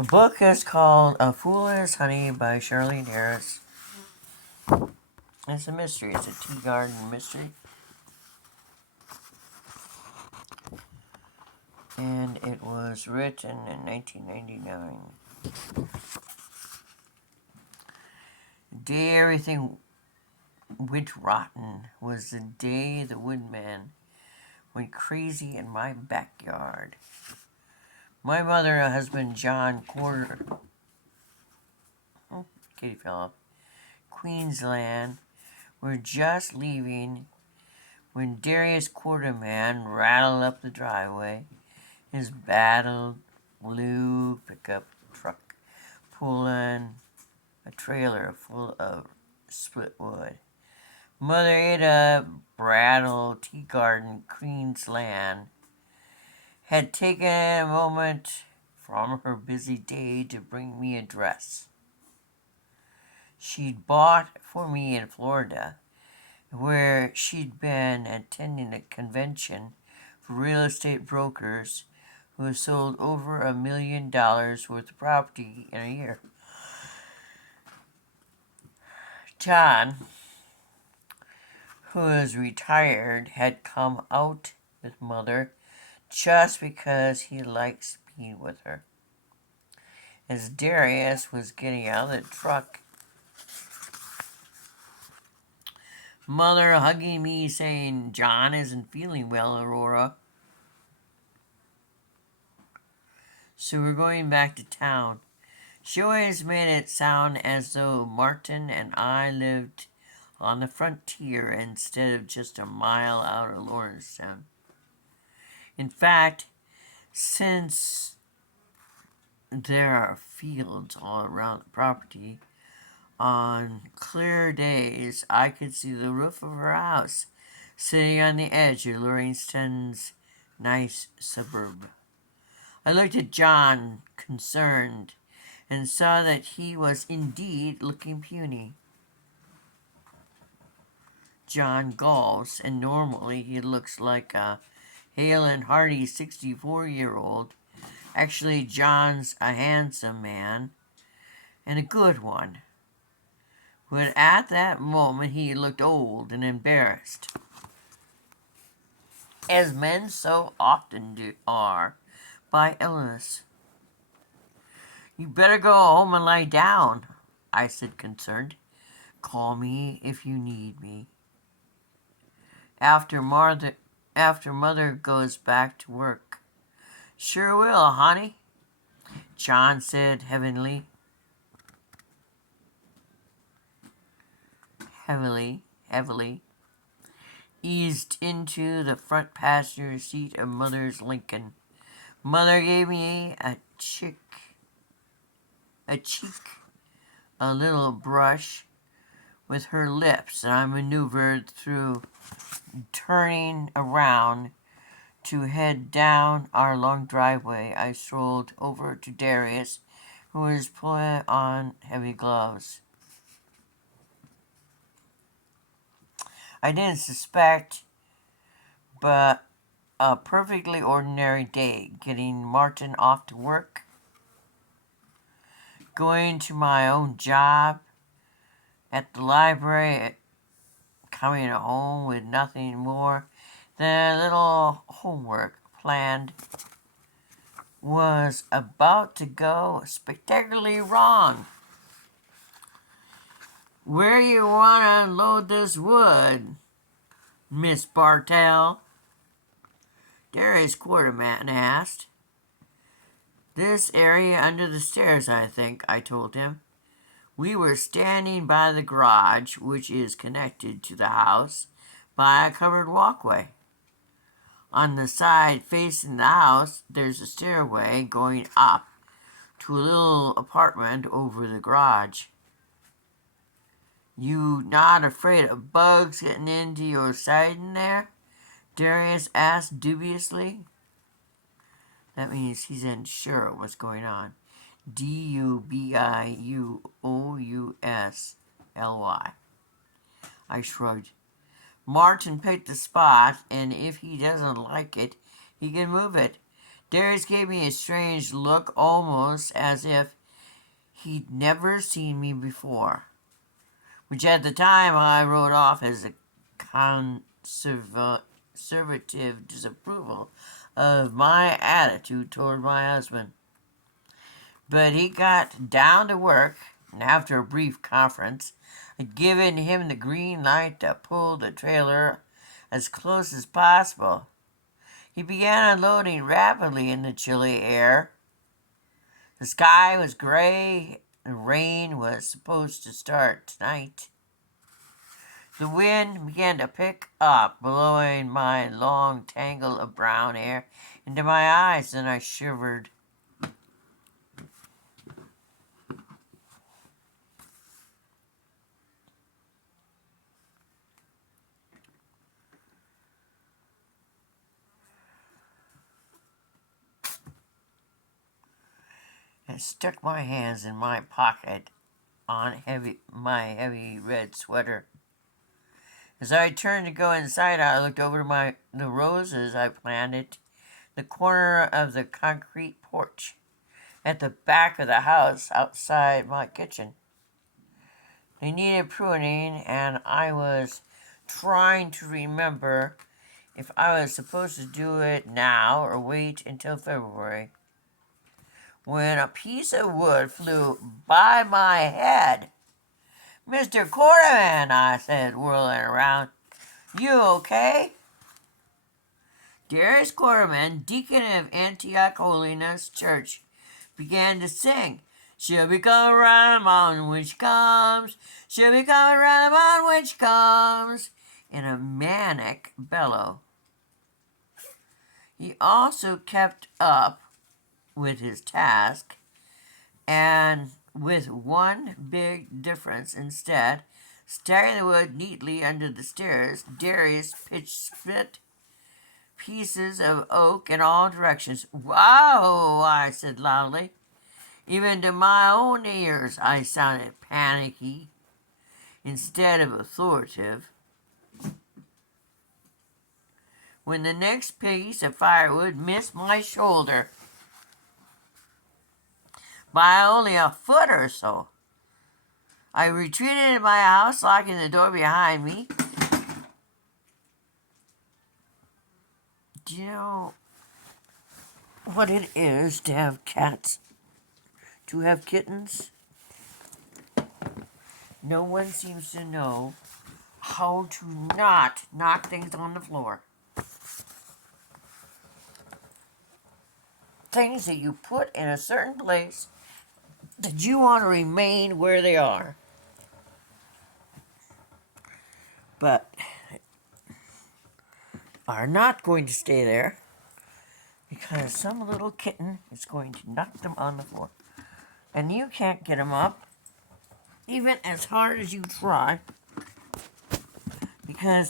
The book is called A Fool and His Honey by Charlaine Harris. It's a mystery. It's a Teagarden mystery. And it was written in 1999. The day everything went rotten was the day the woodman went crazy in my backyard. My mother and husband John Kitty fell off, Queensland, were just leaving when Darius Quarterman rattled up the driveway, his battered blue pickup truck pulling a trailer full of split wood. Mother Ada Brattle, Teagarden, Queensland, had taken a moment from her busy day to bring me a dress she'd bought for me in Florida, where she'd been attending a convention for real estate brokers who sold over $1 million worth of property in a year. John, who was retired, had come out with Mother just because he likes being with her. As Darius was getting out of the truck, Mother hugging me, saying, "John isn't feeling well, Aurora, so we're going back to town." She always made it sound as though Martin and I lived on the frontier instead of just a mile out of Lawrencetown. In fact, since there are fields all around the property, on clear days I could see the roof of her house sitting on the edge of Lawrencestown's nice suburb. I looked at John, concerned, and saw that he was indeed looking puny. John golfs, and normally he looks like a hale and hearty 64-year-old. Actually, John's a handsome man, and a good one. But at that moment he looked old and embarrassed, as men so often are, by illness. "You better go home and lie down," I said, concerned. "Call me if you need me. After Mother goes back to work." "Sure will, honey," John said heavily. Heavily eased into the front passenger seat of Mother's Lincoln. Mother gave me a little brush with her lips, and I maneuvered through, turning around to head down our long driveway. I strolled over to Darius, who was pulling on heavy gloves. I didn't suspect, but a perfectly ordinary day, getting Martin off to work, going to my own job at the library, coming home with nothing more than a little homework planned, was about to go spectacularly wrong. "Where you want to unload this wood, Miss Bartell?" Darius Quarterman asked. "This area under the stairs, I think," I told him. We were standing by the garage, which is connected to the house by a covered walkway. On the side facing the house, there's a stairway going up to a little apartment over the garage. "You not afraid of bugs getting into your siding there?" Darius asked dubiously. That means he's unsure what's going on. Dubiously. I shrugged. "Martin picked the spot, and if he doesn't like it, he can move it. Darius gave me a strange look, almost as if he'd never seen me before, which at the time I wrote off as a conservative disapproval of my attitude toward my husband. But he got down to work, and after a brief conference, I'd given him the green light to pull the trailer as close as possible. He began unloading rapidly in the chilly air. The sky was gray, and rain was supposed to start tonight. The wind began to pick up, blowing my long tangle of brown hair into my eyes, and I shivered. And stuck my hands in my pocket on my heavy red sweater. As I turned to go inside, I looked over to the roses I planted, the corner of the concrete porch, at the back of the house outside my kitchen. They needed pruning, and I was trying to remember if I was supposed to do it now or wait until February, when a piece of wood flew by my head. "Mr. Quarterman," I said, whirling around. "You okay?" Darius Quarterman, deacon of Antioch Holiness Church, began to sing. "She'll be coming round the mountain when she comes. She'll be coming round the mountain when she comes," in a manic bellow. He also kept up with his task, and with one big difference. Instead, stacking the wood neatly under the stairs, Darius pitched split pieces of oak in all directions. "Wow!" I said loudly. Even to my own ears, I sounded panicky instead of authoritative. When the next piece of firewood missed my shoulder by only a foot or so, I retreated to my house, locking the door behind me. Do you know what it is to have cats? To have kittens? No one seems to know how to not knock things on the floor. Things that you put in a certain place that you want to remain where they are. But are not going to stay there because some little kitten is going to knock them on the floor. And you can't get them up, even as hard as you try, because